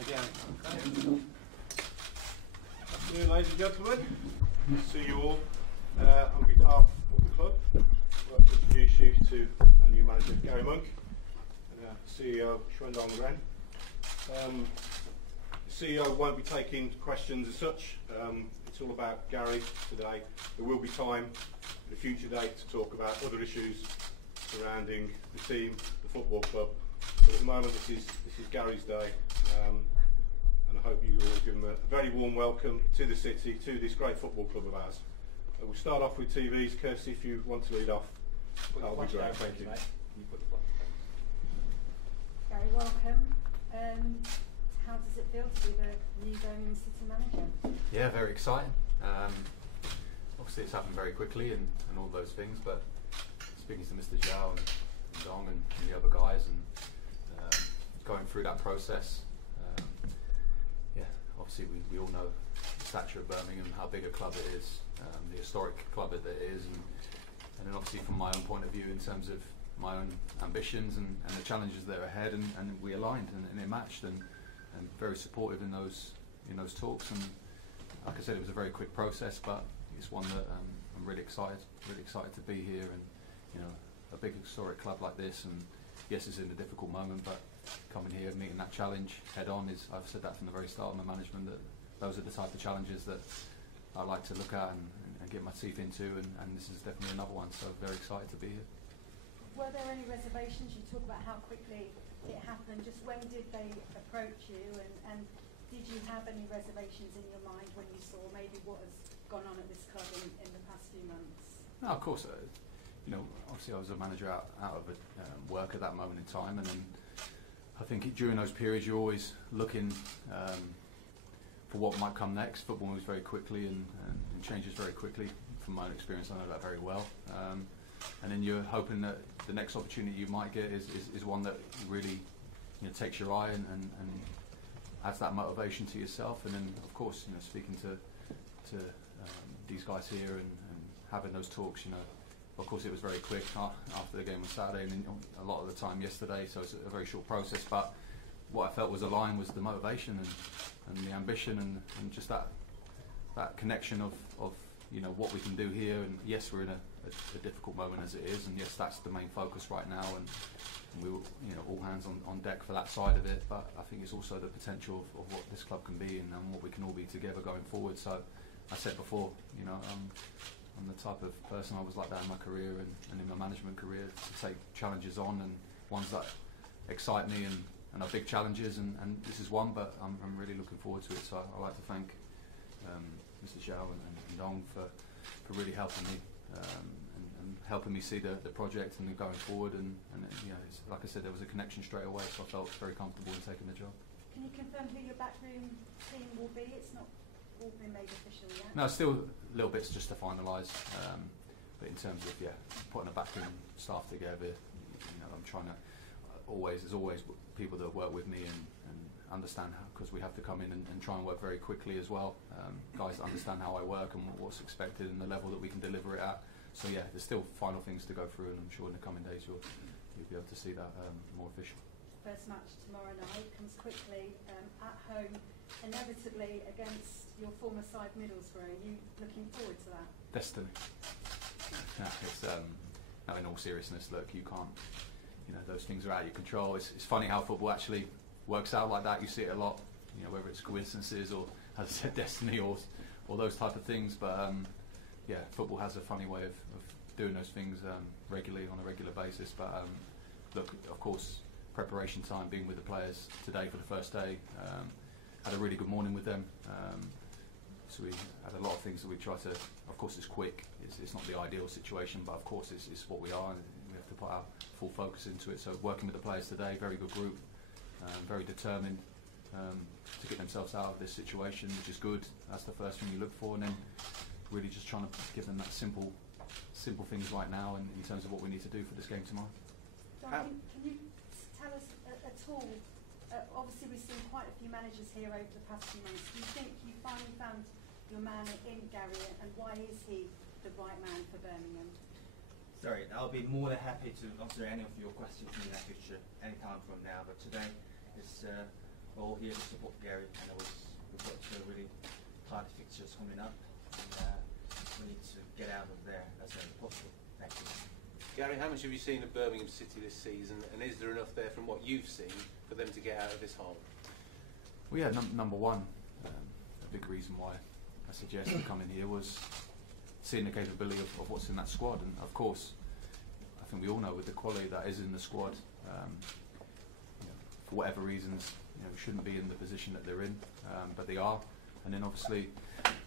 Again. Good, ladies and gentlemen, see you all on behalf of the club. I'd like to introduce you to our new manager, Garry Monk, and our CEO, Shuendong Ren. The CEO won't be taking questions as such. It's all about Garry today. There will be time at a future date to talk about other issues surrounding the team, the football club. But at the moment, this is Garry's day, and I hope you all give him a very warm welcome to the city, to this great football club of ours. We'll start off with TVs. Kirsty, if you want to lead off, that'll be great. Thank you. Garry, welcome. How does it feel to be the new Birmingham City manager? Yeah, very exciting. Obviously, it's happened very quickly and all those things, but speaking to Mr. Zhao and Dong and the other guys and going through that process, yeah, obviously we all know the stature of Birmingham, how big a club it is, the historic club that it is, and then obviously from my own point of view in terms of my own ambitions and the challenges that are ahead, and we aligned and it matched, and very supportive in those talks. And like I said, it was a very quick process, but it's one that I'm really excited to be here, and a big historic club like this. And yes, it's in a difficult moment, but coming here and meeting that challenge head on is, I've said that from the very start of my management, that those are the type of challenges that I like to look at and get my teeth into, and this is definitely another one, so very excited to be here. Were there any reservations? You talk about how quickly it happened. Just when did they approach you, and did you have any reservations in your mind when you saw maybe what has gone on at this club in the past few months? No, of course. Obviously I was a manager out of work at that moment in time, and then I think during those periods you're always looking for what might come next. Football moves very quickly and changes very quickly. From my own experience, I know that very well. And then you're hoping that the next opportunity you might get is one that really takes your eye and adds that motivation to yourself. And then of course speaking to these guys here and having those talks, of course it was very quick after the game on Saturday, and a lot of the time yesterday, so it's a very short process. But what I felt was aligned was the motivation and the ambition and just that connection of what we can do here. And yes, we're in a difficult moment as it is, and yes, that's the main focus right now, and we were all hands on deck for that side of it. But I think it's also the potential of what this club can be and what we can all be together going forward. So I said before, I'm the type of person, I was like that in my career and in my management career, to take challenges on, and ones that excite me and are big challenges, and this is one, but I'm really looking forward to it. So I'd like to thank Mr. Zhao and Dong for really helping me and helping me see the project and going forward. And like I said, there was a connection straight away, so I felt very comfortable in taking the job. Can you confirm who your backroom team will be? It's not all been made official yet. No, still little bits just to finalise. But in terms of putting a backroom staff together, I'm trying to there's always people that work with me and understand how, because we have to come in and try and work very quickly as well. Guys that understand how I work and what's expected and the level that we can deliver it at. So yeah, there's still final things to go through, and I'm sure in the coming days you'll be able to see that more official. First match tomorrow night comes quickly, at home, inevitably against your former side Middlesbrough. Are you looking forward to that? Destiny. No, it's no, in all seriousness, look, you can't. Those things are out of your control. It's funny how football actually works out like that. You see it a lot, whether it's coincidences or, as I said, destiny or those type of things. But yeah, football has a funny way of doing those things regularly on a regular basis. But look, of course, preparation time, being with the players today for the first day, had a really good morning with them. So we had a lot of things that we try to. Of course, it's quick. It's not the ideal situation, but of course, it's what we are, and we have to put our full focus into it. So working with the players today, very good group, very determined to get themselves out of this situation, which is good. That's the first thing you look for, and then really just trying to give them that simple things right now, and in terms of what we need to do for this game tomorrow. Don, can you tell us at all? Obviously, we've seen quite a few managers here over the past few months. Do you think you finally found your man in Garry, and why is he the right man for Birmingham? Sorry, I'll be more than happy to answer any of your questions in the future, any time from now. But today is we're all here to support Garry, and we've got two really tight fixtures coming up, and we need to get out of there as soon as possible. Thank you. Garry, how much have you seen of Birmingham City this season, and is there enough there from what you've seen for them to get out of this hole? Well, yeah, number one, a big reason why I suggested coming here was seeing the capability of what's in that squad, and of course, I think we all know with the quality that is in the squad, for whatever reasons, shouldn't be in the position that they're in, but they are. And then obviously,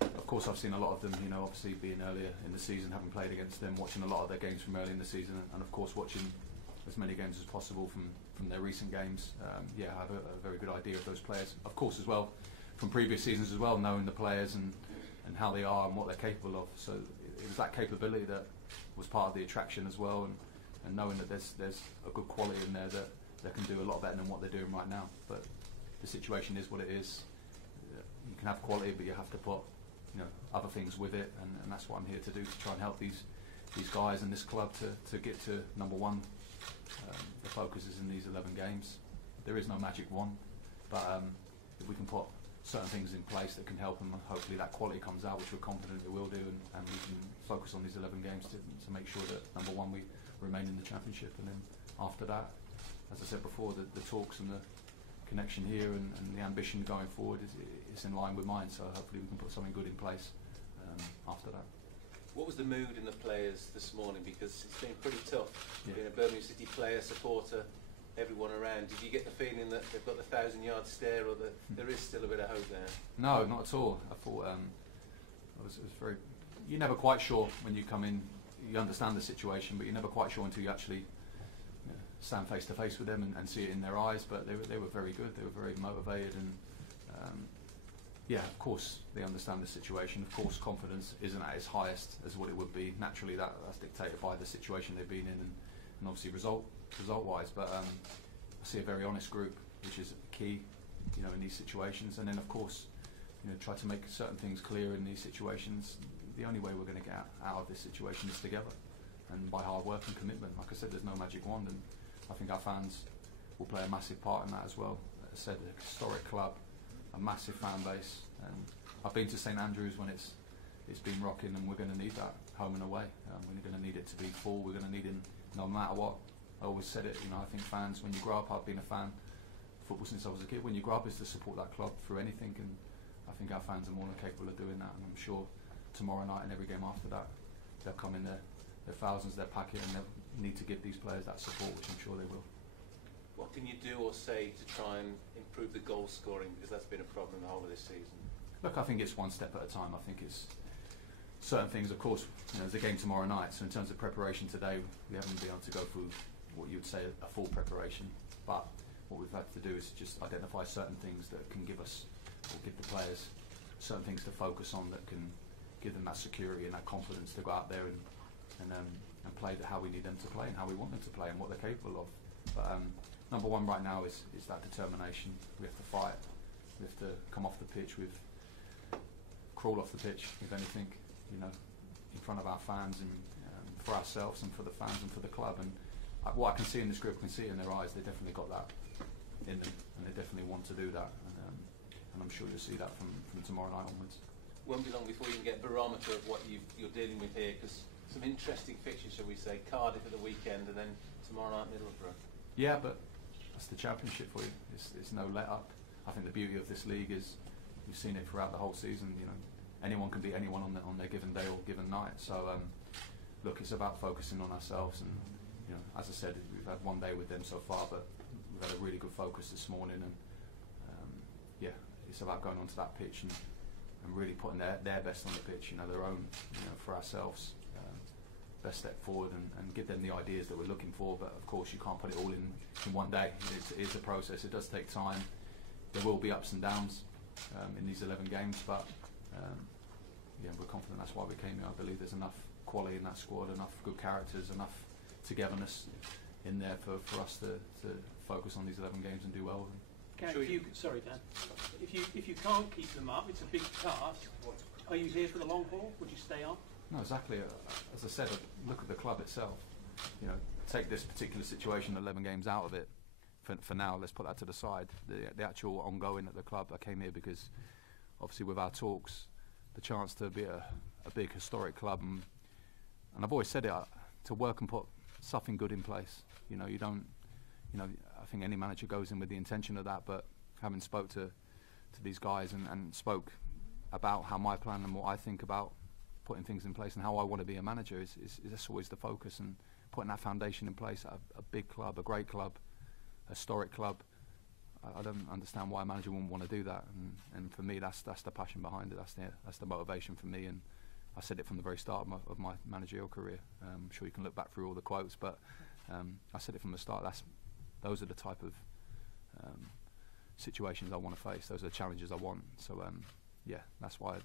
of course, I've seen a lot of them, obviously being earlier in the season, having played against them, watching a lot of their games from early in the season, and of course watching as many games as possible from their recent games. Yeah, I have a very good idea of those players. Of course, as well, from previous seasons as well, knowing the players and how they are and what they're capable of. So it was that capability that was part of the attraction as well, and knowing that there's a good quality in there that they can do a lot better than what they're doing right now. But the situation is what it is. You can have quality, but you have to put other things with it, and that's what I'm here to do, to try and help these guys and this club to get to number one. The focus is in these 11 games. There is no magic wand, but if we can put certain things in place that can help them, hopefully that quality comes out, which we're confident it will do, and we can focus on these 11 games to make sure that number one, we remain in the championship. And then after that, as I said before, the talks and the connection here and the ambition going forward is in line with mine, so hopefully we can put something good in place after that. What was the mood in the players this morning? Because it's been pretty tough, being a Birmingham City player, supporter, everyone around. Did you get the feeling that they've got the 1,000-yard stare, or that there is still a bit of hope there? No, not at all. I thought it was very. You're never quite sure when you come in. You understand the situation, but you're never quite sure until you actually stand face to face with them and see it in their eyes. But they were very good. They were very motivated, and yeah, of course they understand the situation. Of course, confidence isn't at its highest as what it would be. Naturally, that's dictated by the situation they've been in, and obviously result-wise. But I see a very honest group, which is key, in these situations. And then, of course, try to make certain things clear in these situations. The only way we're going to get out of this situation is together, and by hard work and commitment. Like I said, there's no magic wand, and I think our fans will play a massive part in that as well. As I said, a historic club, a massive fan base, and I've been to St Andrews when it's been rocking, and we're going to need that home and away. We're going to need it to be full. We're going to need it no matter what. I always said it. I think fans, when you grow up, I've been a fan of football since I was a kid. When you grow up, is to support that club through anything, and I think our fans are more than capable of doing that. And I'm sure tomorrow night and every game after that, they'll come in their thousands, their packet, and they'll need to give these players that support, which I'm sure they will. What can you do or say to try and improve the goal scoring, because that's been a problem the whole of this season? Look, I think it's one step at a time. I think it's certain things, of course, there's a game tomorrow night, so in terms of preparation today, we haven't been able to go through what you would say a full preparation, but what we've had to do is just identify certain things that can give us, or give the players, certain things to focus on that can give them that security and that confidence to go out there and play how we need them to play and how we want them to play and what they're capable of. But number one right now is that determination. We have to fight. We have to come off the pitch crawl off the pitch, if anything, in front of our fans and for ourselves and for the fans and for the club. And what I can see in this group, I can see in their eyes, they definitely got that in them, and they definitely want to do that. And I'm sure you'll see that from tomorrow night onwards. Won't be long before you can get a barometer of what you're dealing with here, because some interesting fixtures, shall we say. Cardiff at the weekend, and then tomorrow night Middlesbrough. Yeah, but that's the championship for you. It's no let up. I think the beauty of this league is you've seen it throughout the whole season. Anyone can beat anyone on their given day or given night. So look, it's about focusing on ourselves, and as I said, we've had one day with them so far, but we've had a really good focus this morning, and yeah, it's about going onto that pitch and really putting their best on the pitch, their own, for ourselves, best step forward, and give them the ideas that we're looking for. But of course, you can't put it all in one day. It is a process. It does take time. There will be ups and downs in these 11 games, but yeah, we're confident. That's why we came here. I believe there's enough quality in that squad, enough good characters, enough togetherness in there for us to focus on these 11 games and do well with them. Sorry, Dan. If you can't keep them up, it's a big task. Are you here for the long haul? Would you stay on? No, exactly. As I said, look at the club itself. Take this particular situation, 11 games out of it. for now, let's put that to the side. The actual ongoing at the club, I came here because obviously with our talks, the chance to be a big historic club, and I've always said it, to work and put something good in place. You know, you don't, you know, I think any manager goes in with the intention of that, but having spoke to these guys and spoke about how my plan and what I think about putting things in place and how I want to be a manager is that's always the focus, and putting that foundation in place at a big club, a great club, a historic club. I don't understand why a manager wouldn't want to do that, and for me that's the passion behind it. That's the motivation for me, and I said it from the very start of my managerial career. I'm sure you can look back through all the quotes, but I said it from the start. Those are the type of situations I want to face. Those are the challenges I want. So yeah, that's why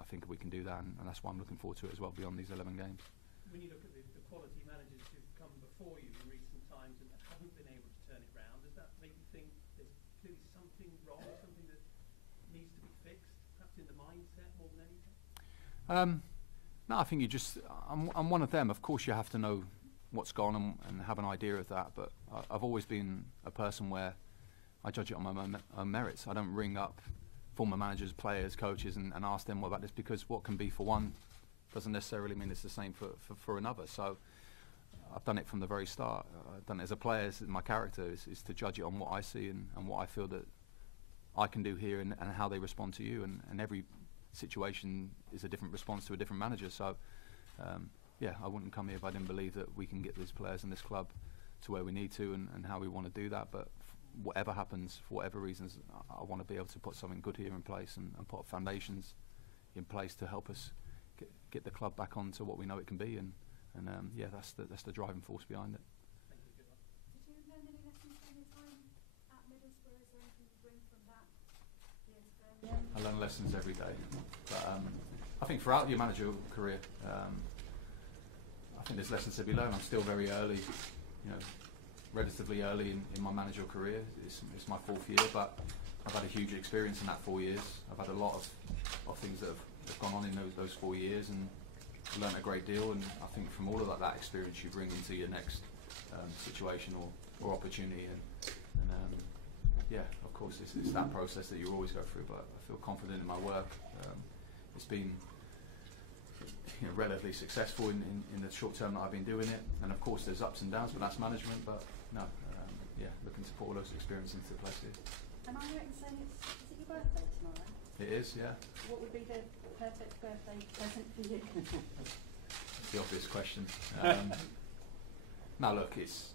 I think we can do that, and that's why I'm looking forward to it as well beyond these 11 games. When you look at the quality managers who've come before you in recent times and haven't been able to turn it round, does that make you think there's clearly something wrong, something that needs to be fixed, perhaps in the mindset more than anything? No, I think I'm one of them. Of course you have to know what's gone and have an idea of that, but I've always been a person where I judge it on my own merits. I don't ring up former managers, players, coaches and ask them what about this, because what can be for one doesn't necessarily mean it's the same for another. So I've done it from the very start. I've done it as a player. My character is to judge it on what I see and what I feel that I can do here and how they respond to you, and every situation is a different response to a different manager. So yeah, I wouldn't come here if I didn't believe that we can get these players in this club to where we need to and how we want to do that. But whatever happens, for whatever reasons, I want to be able to put something good here in place and put foundations in place to help us get the club back onto what we know it can be, and yeah, that's the driving force behind it. Thank you. Good luck. Did you learn any lessons from your time at Middlesbrough? Is there anything you bring from that here to Birmingham? I learn lessons every day, but I think throughout your managerial career, I think there's lessons to be learned. I'm still very early, you know, relatively early in my managerial career. It's my 4th year, but I've had a huge experience in that 4 years. I've had a lot of things that have gone on in those 4 years, and learned a great deal. And I think from all of that experience you bring into your next situation or opportunity. And yeah, of course, it's that process that you always go through. But I feel confident in my work. It's been, you know, relatively successful in the short term that I've been doing it, and of course there's ups and downs, but that's management. But no, yeah, looking to put all those experiences into place here. Am I right in saying is it your birthday tomorrow? It is, yeah. What would be the perfect birthday present for you? The obvious question. No, look, it's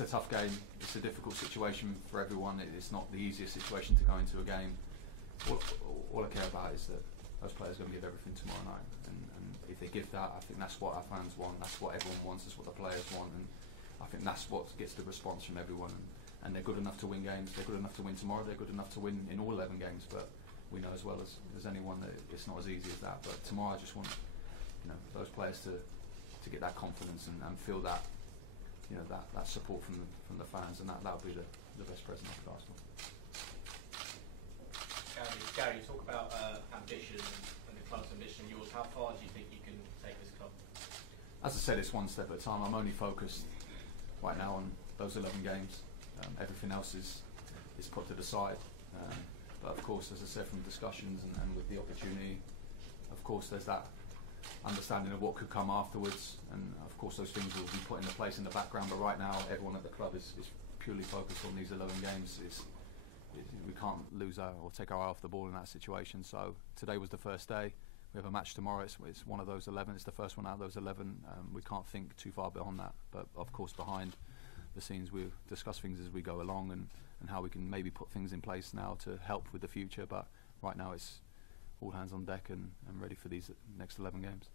a tough game. It's a difficult situation for everyone. It's not the easiest situation to go into a game. All I care about is that those players are going to give everything tomorrow night, and if they give that, I think that's what our fans want, that's what everyone wants, that's what the players want, and I think that's what gets the response from everyone. And they're good enough to win games, they're good enough to win tomorrow, they're good enough to win in all 11 games, but we know as well as anyone that it's not as easy as that. But tomorrow I just want, you know, those players to get that confidence and feel that, you know, that support from the fans, and that'll be the best present I could ask for. Garry, you talk about ambition and the club's ambition. Yours, how far do you think you can take this club? As I said, it's one step at a time. I'm only focused right now on those 11 games. Everything else is put to the side. But of course, as I said, from discussions and with the opportunity, of course, there's that understanding of what could come afterwards, and of course those things will be put into place in the background. But right now, everyone at the club is purely focused on these 11 games. We can't lose or take our eye off the ball in that situation. So today was the first day. We have a match tomorrow. It's one of those 11. It's the first one out of those 11. We can't think too far beyond that. But of course, behind the scenes, we'll discuss things as we go along and how we can maybe put things in place now to help with the future. But right now, it's all hands on deck and ready for these next 11 games.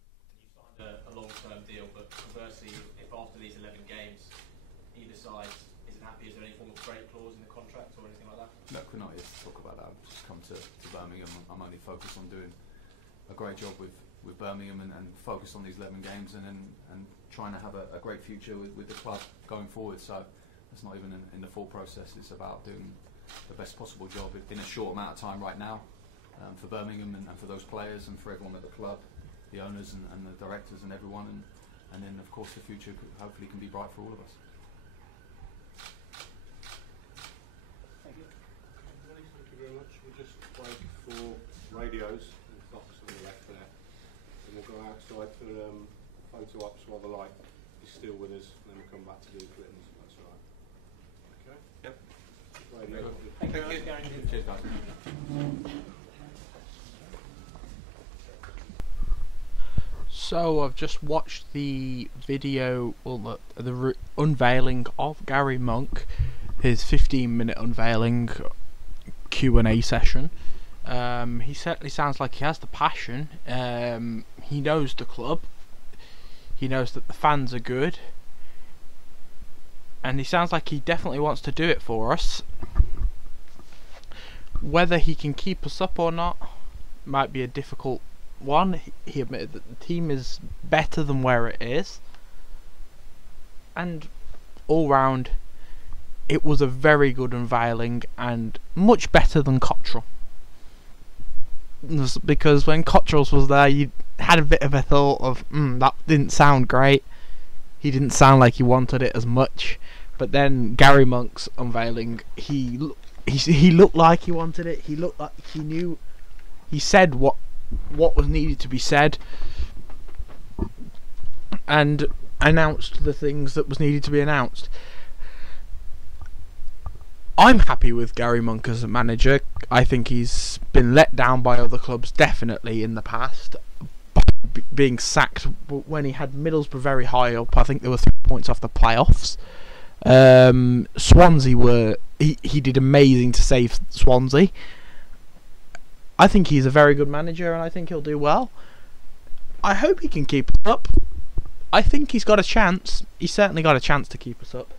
You signed a long-term deal, but conversely, if after these 11 games, either side isn't happy, is there any form of break clause in the contract or anything like that? Look, we're not here to talk about that. I've just come to Birmingham. I'm only focused on doing a great job with Birmingham and focused on these 11 games and trying to have a great future with the club going forward. So it's not even in the full process. It's about doing the best possible job in a short amount of time right now for Birmingham and for those players and for everyone at the club, the owners and the directors and everyone. And then, of course, the future hopefully can be bright for all of us. your radios and clocks on the left there, and we'll go outside for photo ops while the light is still with us, and then we'll come back to do clippings. That's all right. Okay. Yep. Radio. Thank you. Cheers, guys. So I've just watched the video, well, the unveiling of Garry Monk, his 15-minute unveiling Q&A session. He certainly sounds like he has the passion. He knows the club. He knows that the fans are good. And he sounds like he definitely wants to do it for us. Whether he can keep us up or not might be a difficult one. He admitted that the team is better than where it is. And all round, it was a very good unveiling and much better than Cottrell. Because when Cottrell's was there, you had a bit of a thought of, that didn't sound great. He didn't sound like he wanted it as much. But then Garry Monk's unveiling, he looked like he wanted it. He looked like he knew. He said what was needed to be said, and announced the things that was needed to be announced. I'm happy with Garry Monk as a manager. I think he's been let down by other clubs, definitely in the past, by being sacked when he had Middlesbrough very high up. I think there were 3 points off the playoffs. Swansea he did amazing to save Swansea. I think he's a very good manager, and I think he'll do well. I hope he can keep us up. I think he's got a chance. He's certainly got a chance to keep us up.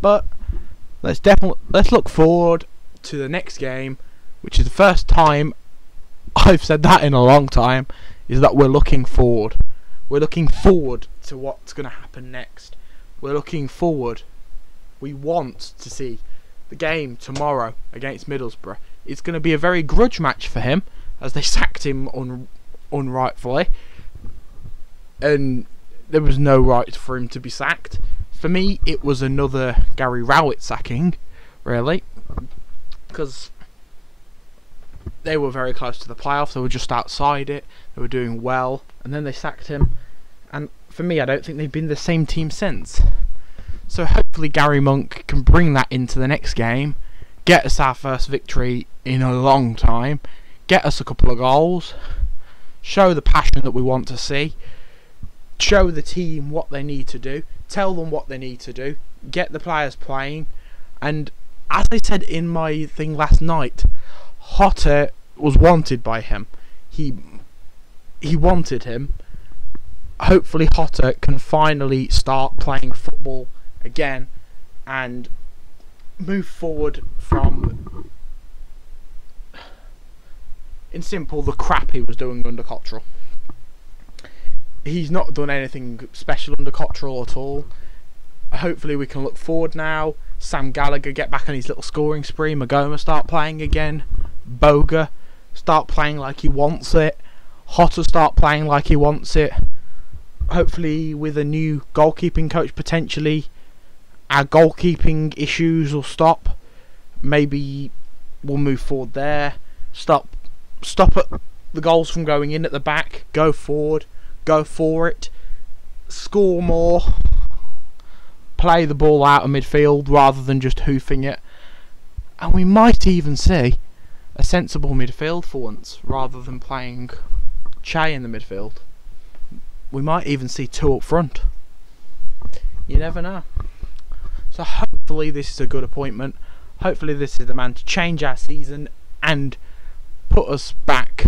But let's look forward to the next game, which is the first time I've said that in a long time, is that we're looking forward. We're looking forward to what's going to happen next. We're looking forward. We want to see the game tomorrow against Middlesbrough. It's going to be a very grudge match for him, as they sacked him unrightfully, and there was no right for him to be sacked. For me, it was another Gary Rowett sacking, really, because they were very close to the playoffs. They were just outside it. They were doing well, and then they sacked him. And for me, I don't think they've been the same team since. So hopefully Garry Monk can bring that into the next game, get us our first victory in a long time, get us a couple of goals, show the passion that we want to see, show the team what they need to do, tell them what they need to do, get the players playing. And as I said in my thing last night, Hotter was wanted by him. He wanted him. Hopefully Hotter can finally start playing football again and move forward from, in simple, the crap he was doing under Cottrell. He's not done anything special under Cottrell at all. Hopefully we can look forward now. Sam Gallagher get back on his little scoring spree. Magoma start playing again. Boga start playing like he wants it. Hotter start playing like he wants it. Hopefully with a new goalkeeping coach potentially, our goalkeeping issues will stop. Maybe we'll move forward there. Stop at the goals from going in at the back. Go forward. Go for it. Score more. Play the ball out of midfield rather than just hoofing it. And we might even see a sensible midfield for once, rather than playing Che in the midfield. We might even see two up front. You never know. So hopefully this is a good appointment. Hopefully this is the man to change our season and put us back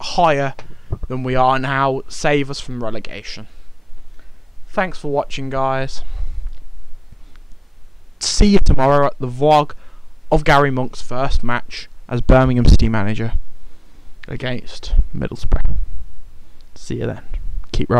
higher than we are now. Save us from relegation. Thanks for watching, guys. See you tomorrow at the vlog of Garry Monk's first match as Birmingham City manager against Middlesbrough. See you then. Keep right.